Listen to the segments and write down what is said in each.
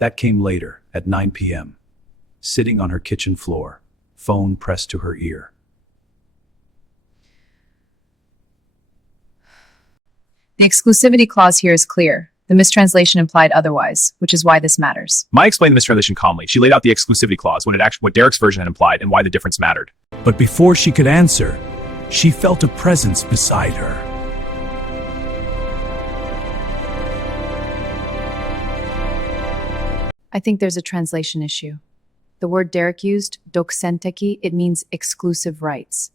That came later, at 9 p.m., sitting on her kitchen floor, phone pressed to her ear. The exclusivity clause here is clear. The mistranslation implied otherwise, which is why this matters. Maya explained the mistranslation calmly. She laid out the exclusivity clause, what Derek's version had implied, and why the difference mattered. But before she could answer, she felt a presence beside her. I think there's a translation issue. The word Derek used, doksenteki, it means exclusive rights,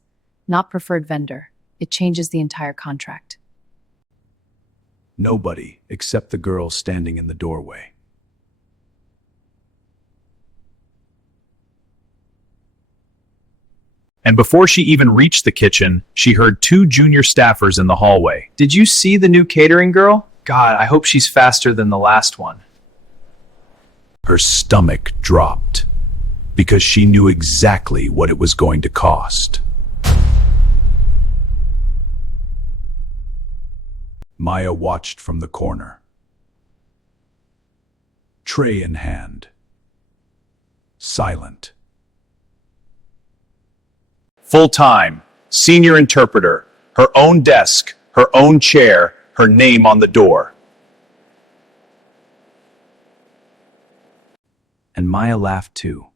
not preferred vendor. It changes the entire contract. Nobody except the girl standing in the doorway. And before she even reached the kitchen, she heard two junior staffers in the hallway. Did you see the new catering girl? God, I hope she's faster than the last one. Her stomach dropped because she knew exactly what it was going to cost. Maya watched from the corner, tray in hand, silent. Full-time, senior interpreter, her own desk, her own chair, her name on the door. And Maya laughed too,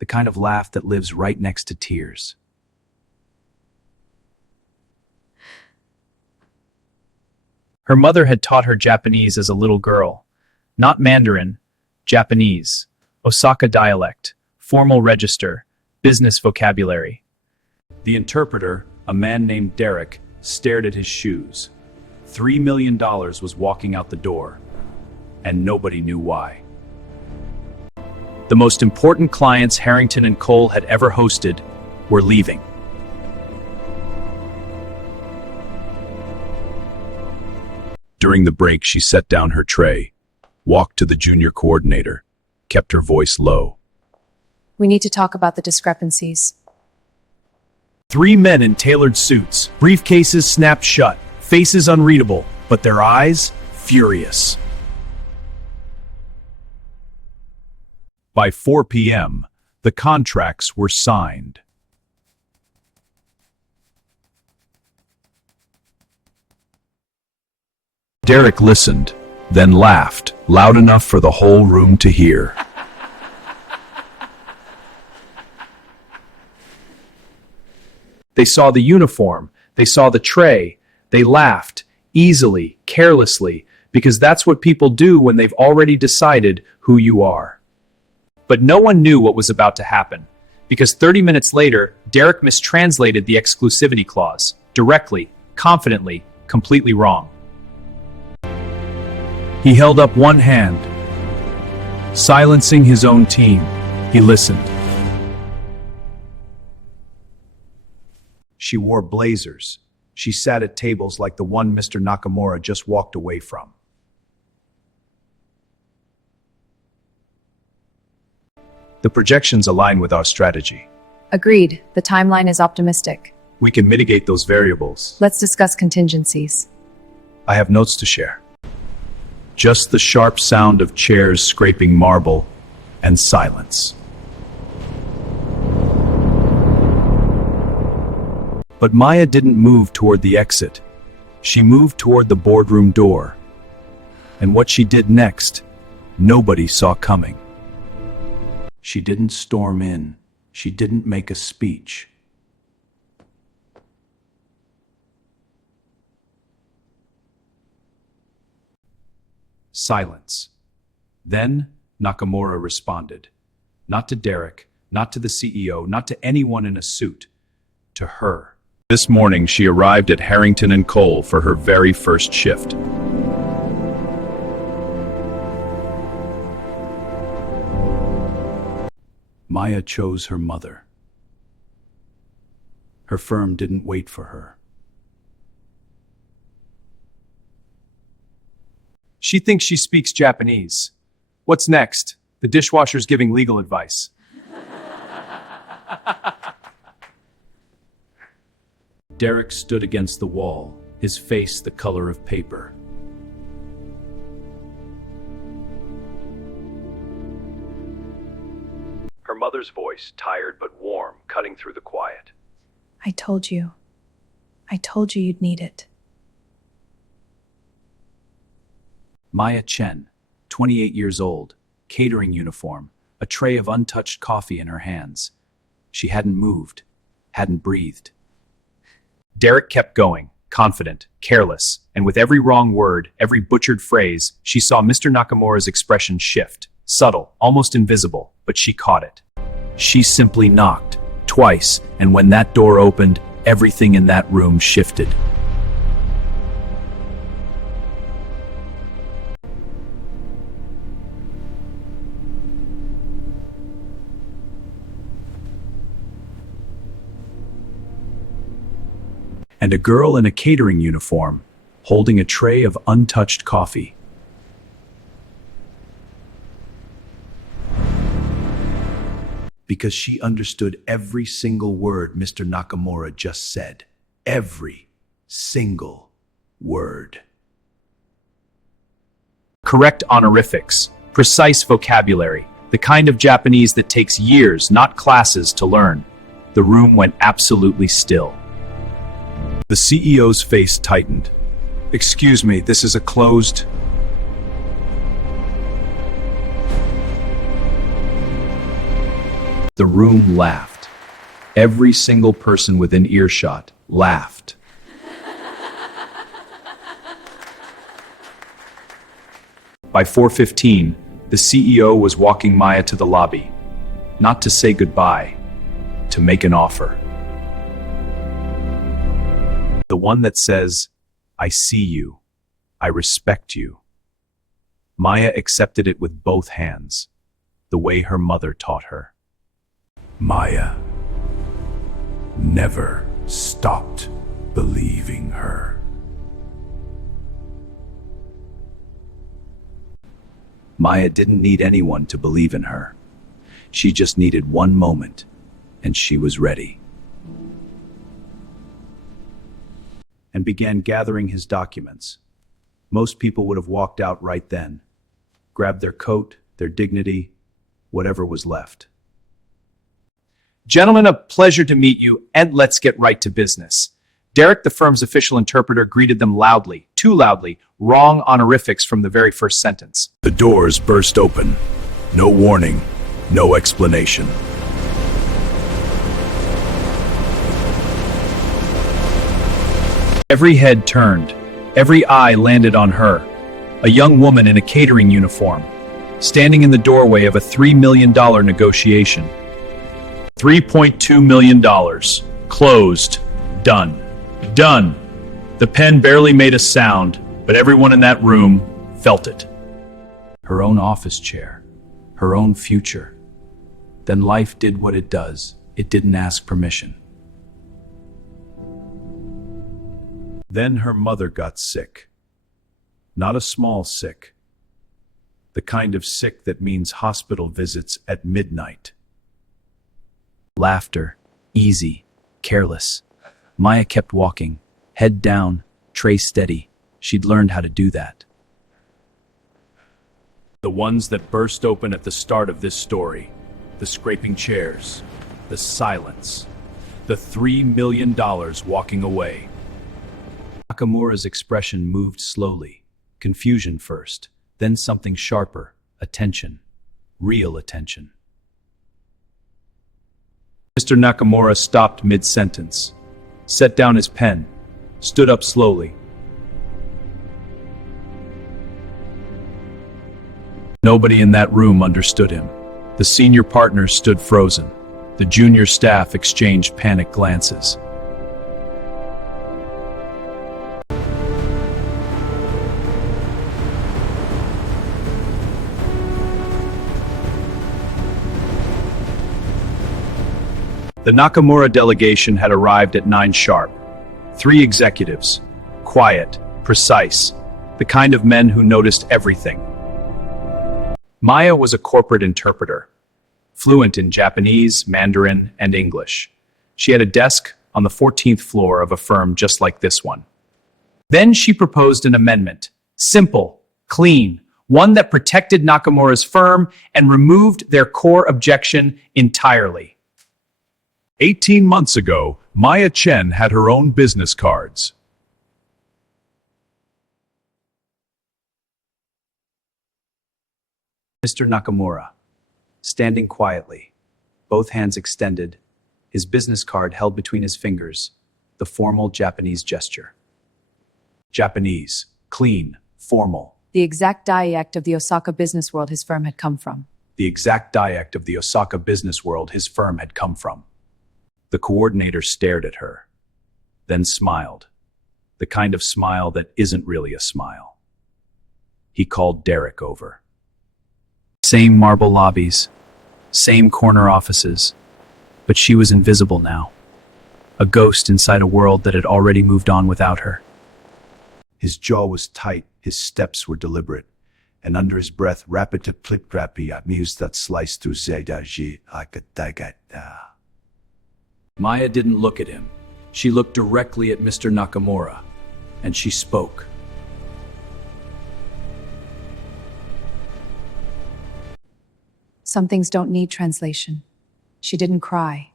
the kind of laugh that lives right next to tears. Her mother had taught her Japanese as a little girl. Not Mandarin, Japanese, Osaka dialect, formal register, business vocabulary. The interpreter, a man named Derek, stared at his shoes. $3 million was walking out the door, and nobody knew why. The most important clients Harrington and Cole had ever hosted were leaving. During the break, she set down her tray, walked to the junior coordinator, kept her voice low. We need to talk about the discrepancies. 3 men in tailored suits, briefcases snapped shut, faces unreadable, but their eyes furious. By 4 p.m., the contracts were signed. Derek listened, then laughed, loud enough for the whole room to hear. They saw the uniform, they saw the tray, they laughed, easily, carelessly, because that's what people do when they've already decided who you are. But no one knew what was about to happen, because 30 minutes later, Derek mistranslated the exclusivity clause, directly, confidently, completely wrong. He held up one hand. Silencing his own team, he listened. She wore blazers. She sat at tables like the one Mr. Nakamura just walked away from. The projections align with our strategy. Agreed. The timeline is optimistic. We can mitigate those variables. Let's discuss contingencies. I have notes to share. Just the sharp sound of chairs scraping marble and silence. But Maya didn't move toward the exit. She moved toward the boardroom door. And what she did next, nobody saw coming. She didn't storm in. She didn't make a speech. Silence. Then Nakamura responded. Not to Derek, not to the CEO, not to anyone in a suit. To her. This morning she arrived at Harrington and Cole for her very first shift. Maya chose her mother. Her firm didn't wait for her. She thinks she speaks Japanese. What's next? The dishwasher's giving legal advice. Derek stood against the wall, his face the color of paper. mother's voice, tired but warm, cutting through the quiet. I told you. I told you you'd need it. Maya Chen, 28 years old, catering uniform, a tray of untouched coffee in her hands. She hadn't moved, hadn't breathed. Derek kept going, confident, careless, and with every wrong word, every butchered phrase, she saw Mr. Nakamura's expression shift, subtle, almost invisible, but she caught it. She simply knocked, twice, and when that door opened, everything in that room shifted. And a girl in a catering uniform, holding a tray of untouched coffee. Because she understood every single word Mr. Nakamura just said. Every single word. Correct honorifics, precise vocabulary, the kind of Japanese that takes years, not classes, to learn. The room went absolutely still. The CEO's face tightened. "Excuse me, this is a closed..." The room laughed. Every single person within earshot laughed. By 4:15, the CEO was walking Maya to the lobby, not to say goodbye, to make an offer. The one that says, "I see you. I respect you." Maya accepted it with both hands, the way her mother taught her. Maya never stopped believing her. Maya didn't need anyone to believe in her. She just needed one moment, and she was ready. And began gathering his documents. Most people would have walked out right then, grabbed their coat, their dignity, whatever was left. Gentlemen, a pleasure to meet you, and let's get right to business. Derek, the firm's official interpreter, greeted them loudly, too loudly, wrong honorifics from the very first sentence. The doors burst open. No warning, no explanation. Every head turned, every eye landed on her, a young woman in a catering uniform, standing in the doorway of a $3 million negotiation. $3.2 million. Closed. Done. Done. The pen barely made a sound, but everyone in that room felt it. Her own office chair, her own future. Then life did what it does. It didn't ask permission. Then her mother got sick. Not a small sick. The kind of sick that means hospital visits at midnight. Laughter, easy, careless. Maya kept walking, head down, tray steady. She'd learned how to do that. The ones that burst open at the start of this story. The scraping chairs, the silence, the $3 million walking away. Nakamura's expression moved slowly, confusion first, then something sharper, attention, real attention. Mr. Nakamura stopped mid-sentence, set down his pen, stood up slowly. Nobody in that room understood him. The senior partners stood frozen. The junior staff exchanged panicked glances. The Nakamura delegation had arrived at 9 sharp. 3 executives, quiet, precise, the kind of men who noticed everything. Maya was a corporate interpreter, fluent in Japanese, Mandarin, and English. She had a desk on the 14th floor of a firm just like this one. Then she proposed an amendment, simple, clean, one that protected Nakamura's firm and removed their core objection entirely. 18 months ago, Maya Chen had her own business cards. Mr. Nakamura, standing quietly, both hands extended, his business card held between his fingers, the formal Japanese gesture. Japanese, clean, formal. The exact dialect of the Osaka business world his firm had come from. The exact dialect of the Osaka business world his firm had come from. The coordinator stared at her, then smiled. The kind of smile that isn't really a smile. He called Derek over. Same marble lobbies, same corner offices, but she was invisible now. A ghost inside a world that had already moved on without her. His jaw was tight, his steps were deliberate, and under his breath, rapid to plip rapi mused that sliced through Zaydaji akatagata. Maya didn't look at him. She looked directly at Mr. Nakamura, and she spoke. Some things don't need translation. She didn't cry.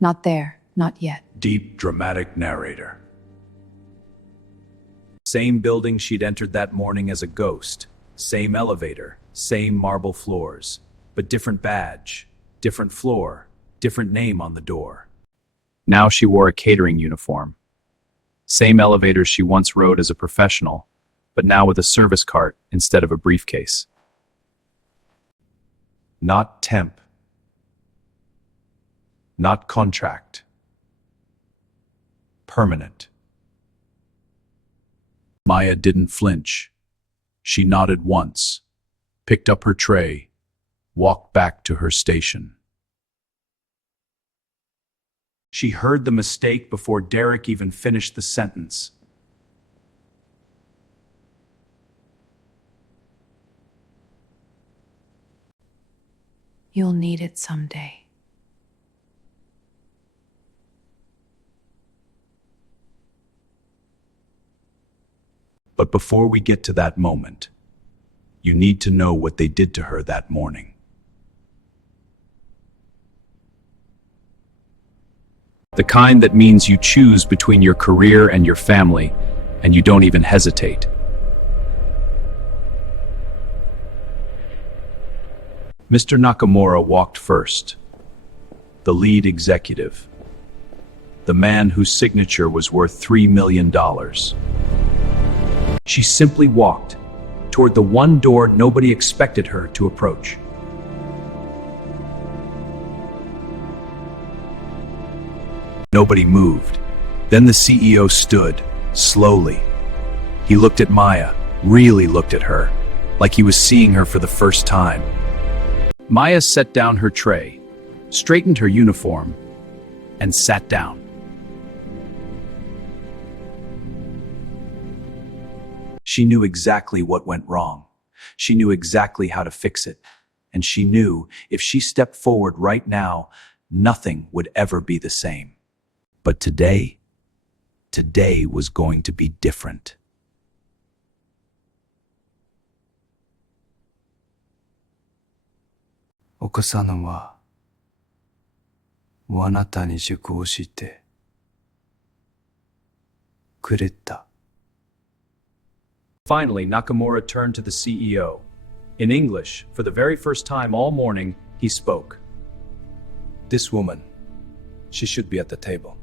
Not there, not yet. Deep, dramatic narrator. Same building she'd entered that morning as a ghost. Same elevator, same marble floors, but different badge, different floor, different name on the door. Now she wore a catering uniform. Same elevators she once rode as a professional, but now with a service cart instead of a briefcase. Not temp. Not contract. Permanent. Maya didn't flinch. She nodded once, picked up her tray, walked back to her station. She heard the mistake before Derek even finished the sentence. You'll need it someday. But before we get to that moment, you need to know what they did to her that morning. The kind that means you choose between your career and your family, and you don't even hesitate. Mr. Nakamura walked first, the lead executive, the man whose signature was worth $3 million. She simply walked toward the one door nobody expected her to approach. Nobody moved. Then the CEO stood, slowly. He looked at Maya, really looked at her, like he was seeing her for the first time. Maya set down her tray, straightened her uniform, and sat down. She knew exactly what went wrong. She knew exactly how to fix it. And she knew if she stepped forward right now, nothing would ever be the same. But today was going to be different. 犯さぬはあなたに熟をしてくれた。 Finally, Nakamura turned to the CEO. In English, for the very first time all morning, he spoke. This woman, she should be at the table.